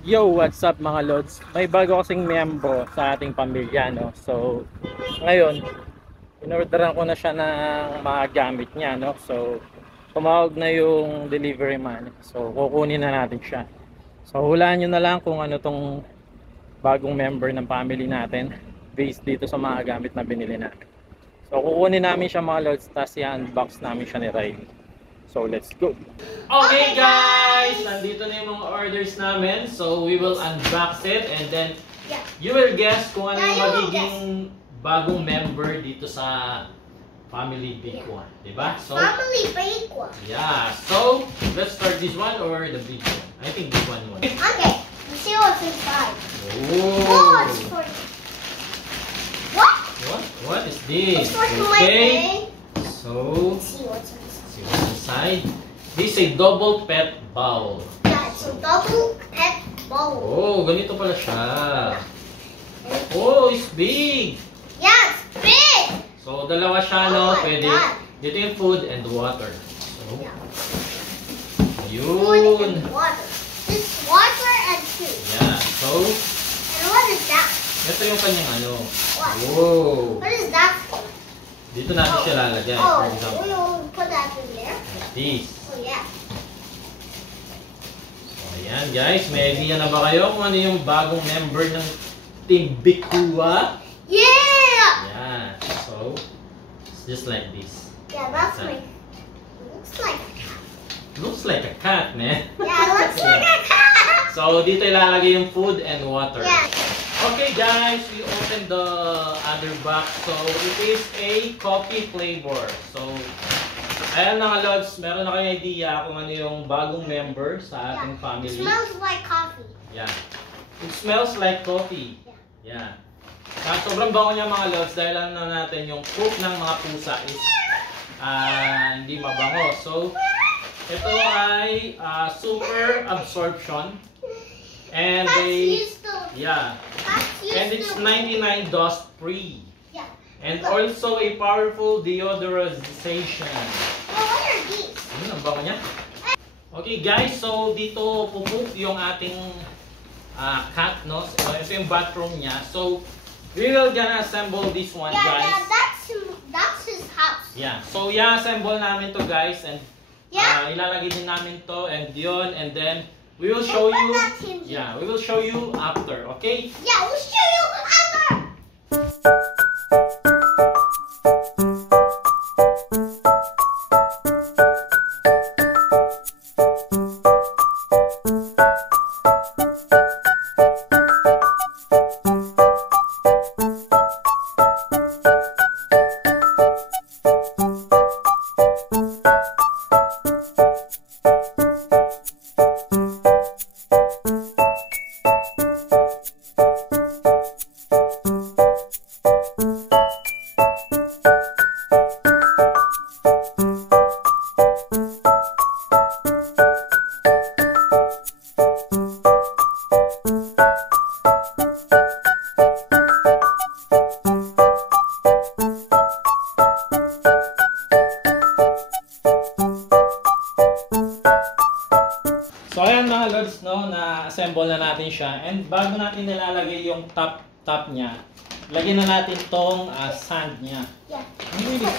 Yo, what's up mga lods? May bago kasing miyembro sa ating pamilya, no? So, ngayon, inorderan ko na siya ng mga gamit niya, no? So, tumawag na yung delivery man. So, kukunin na natin siya. So, hulaan nyo na lang kung ano tong bagong member ng family natin based dito sa mga gamit na binili natin. So, kukunin namin siya mga lods, tapos i-unbox namin siya ni Riley. So, let's go! Okay guys! Nandito na yung mga orders namin. So, we will unbox it and then you will guess kung ano yung magiging bagong member dito sa Family Big One. Diba? So, Family Big One. yeah. So, let's start this one or the big one? I think this one. Okay. Let's see what's inside. Oh! It's for... What? What is this? It's for Okay. So, Let's see what's inside. see what's inside. This is a double pet bowl. Yeah, it's a double pet bowl. Oh, ganito pala siya. Oh, it's big. Yeah, it's big. So, dalawa siya, no? Oh my Pwede. God. Dito yung food and water. So, Yeah. Food yun. and water. This water and food. Yeah. So, And what is that? ito yung kanyang ano. What? Whoa. What is that for? Dito natin siya lalagyan. Oh, For example, we'll put that in there. like this. Oh, yeah. So, ayan guys. May idea na ba kayo kung ano yung bagong member ng Team Bikua? Yeah! Yeah. So, it's just like this. Yeah, that's my... Looks like a cat. Looks like a cat, man. Yeah, it looks like a cat. So, dito ilalagay yung food and water. Yeah. Okay guys, we opened the other box. So, it is a coffee flavor. So, ayan na nga lods, meron na kayong idea kung ano yung bagong member sa ating It family. smells like coffee. Yeah. It smells like coffee. Yeah. Sobrang bango niya mga lods dahil alam na natin yung poop ng mga pusa is hindi mabango. So, ito ay super absorption. And Cats they, used to... yeah. Cats used And it's to... 99 dust free. Yeah. And also a powerful deodorization. Well, what are these? Ang bango niya. Okay guys, so dito pupup yung ating cat, no? So ito yung bathroom niya. So we will gonna assemble this one, Yeah, guys. that's his house. Yeah. So i-assemble namin to guys and Yeah. ilalagay din namin to and yun and then we will show And you. put that in here. Yeah, we will show you after, okay? Yeah, we'll show you after. So ayan mga lods, no, na-assemble na natin siya. And bago natin nilalagay yung top niya, lagyan na natin tong sand niya. Yeah. Really?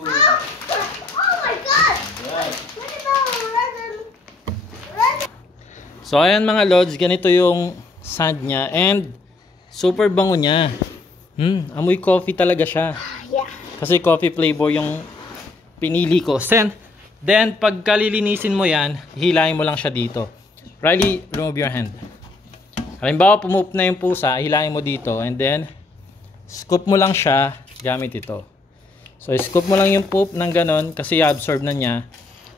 Oh my God! Right. Look at that red. So ayan mga lods, ganito yung sand niya and super bango niya. Amoy coffee talaga siya. Yeah. Kasi coffee flavor yung pinili ko. Then pagka lilinisin mo yan, hilahin mo lang siya dito. Riley, remove your hand. Halimbawa, pumup na yung pusa, hilahin mo dito. And then, scoop mo lang siya gamit ito. So, scoop mo lang yung poop ng ganon kasi absorb na niya.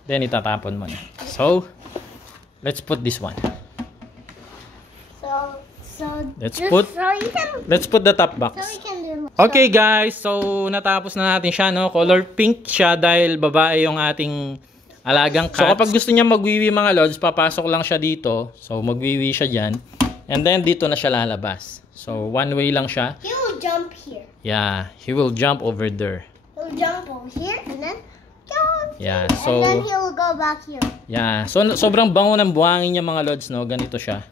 Then, itatapon mo na. So, let's put this one. Let's put the top box. So we can do. Okay guys, so natapos na natin siya, no? Color pink siya dahil babae yung ating alagang cat. So kapag gusto niya magwiwi mga lods, papasok lang siya dito. So magwiwi siya dyan. And then dito na siya lalabas. So one way lang siya. He will jump here. Yeah, he will jump over there. He'll jump over here and then jump. Yan. And So, then he will go back here. yan. So, sobrang bango ng buhangin niya mga lods, no? Ganito siya.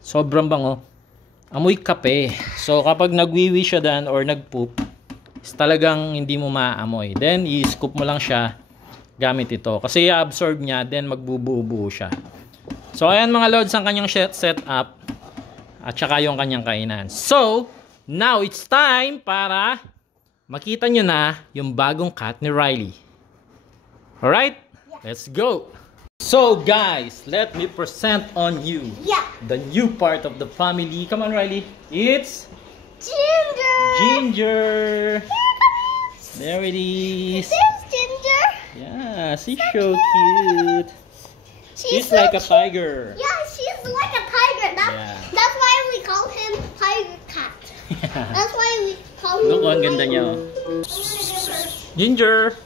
Sobrang bango. Amoy kape. So, kapag nagwiwi siya dan or nagpoop, is talagang hindi mo maamoy. Then, i-scoop mo lang siya gamit ito. Kasi i-absorb niya, then magbubuo-buo siya. So, ayan mga lods ang kanyang setup. At saka yung kanyang kainan. So, now it's time para makita nyo na yung bagong cat ni Riley. Alright? Let's go! So guys, let me present on you Yeah. the new part of the family. Come on Riley. It's Ginger. Ginger. There it is. There's Ginger. Yeah, she's so cute. She's so like a cute. tiger. Yeah, she's like a tiger. That's why we call him Tiger Cat. That's why we call him. Look, ang ganda niya. Oh. Ginger.